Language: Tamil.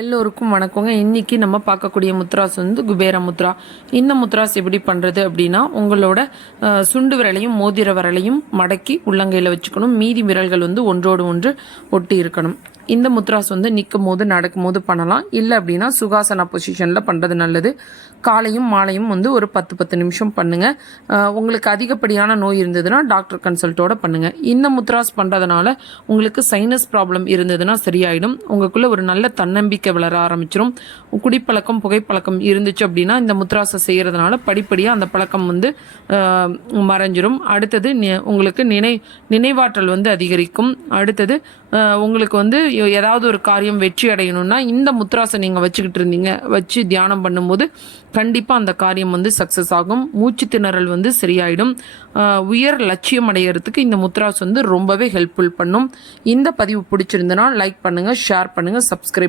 எல்லோருக்கும் வணக்கங்க. இன்னைக்கு நம்ம பார்க்கக்கூடிய முத்ராஸ் வந்து குபேர முத்ரா. இந்த முத்ராஸ் எப்படி பண்ணுறது அப்படின்னா, உங்களோட சுண்டு விரலையும் மோதிர விரலையும் மடக்கி உள்ளங்கையில் வச்சுக்கணும். மீதி விரல்கள் வந்து ஒன்றோடு ஒன்று ஒட்டி இருக்கணும். இந்த முத்ராஸ் வந்து நிற்கும் போது நடக்கும் போது பண்ணலாம். இல்லை அப்படின்னா சுகாசனா பொசிஷனில் பண்ணுறது நல்லது. காலையும் மாலையும் வந்து ஒரு 10 நிமிஷம் பண்ணுங்கள். உங்களுக்கு அதிகப்படியான நோய் இருந்ததுன்னா டாக்டர் கன்சல்ட்டோட பண்ணுங்கள். இந்த முத்ராஸ் பண்ணுறதுனால உங்களுக்கு சைனஸ் ப்ராப்ளம் இருந்ததுன்னா சரியாயிடும். உங்களுக்குள்ள ஒரு நல்ல தன்னம்பிக்கை வளர ஆரம்பிச்சிடும். குடிப்பழக்கம் புகைப்பழக்கம் இருந்துச்சு அப்படின்னா இந்த முத்ராஸை செய்கிறதுனால படிப்படியாக அந்த பழக்கம் வந்து மறைஞ்சிரும். அடுத்தது உங்களுக்கு நினைவாற்றல் வந்து அதிகரிக்கும். அடுத்தது உங்களுக்கு வந்து ஏதாவது ஒரு காரியம் வெற்றி அடையணும்னா இந்த முத்ராஸை நீங்கள் வச்சு தியானம் பண்ணும்போது கண்டிப்பாக அந்த காரியம் வந்து சக்ஸஸ் ஆகும். மூச்சு திணறல் வந்து சரியாயிடும். உயர் லட்சியம் அடைகிறதுக்கு இந்த முத்ராஸ் வந்து ரொம்பவே ஹெல்ப்ஃபுல் பண்ணும். இந்த பதிவு பிடிச்சிருந்தனா லைக் பண்ணுங்கள், ஷேர் பண்ணுங்கள், சப்ஸ்கிரைப்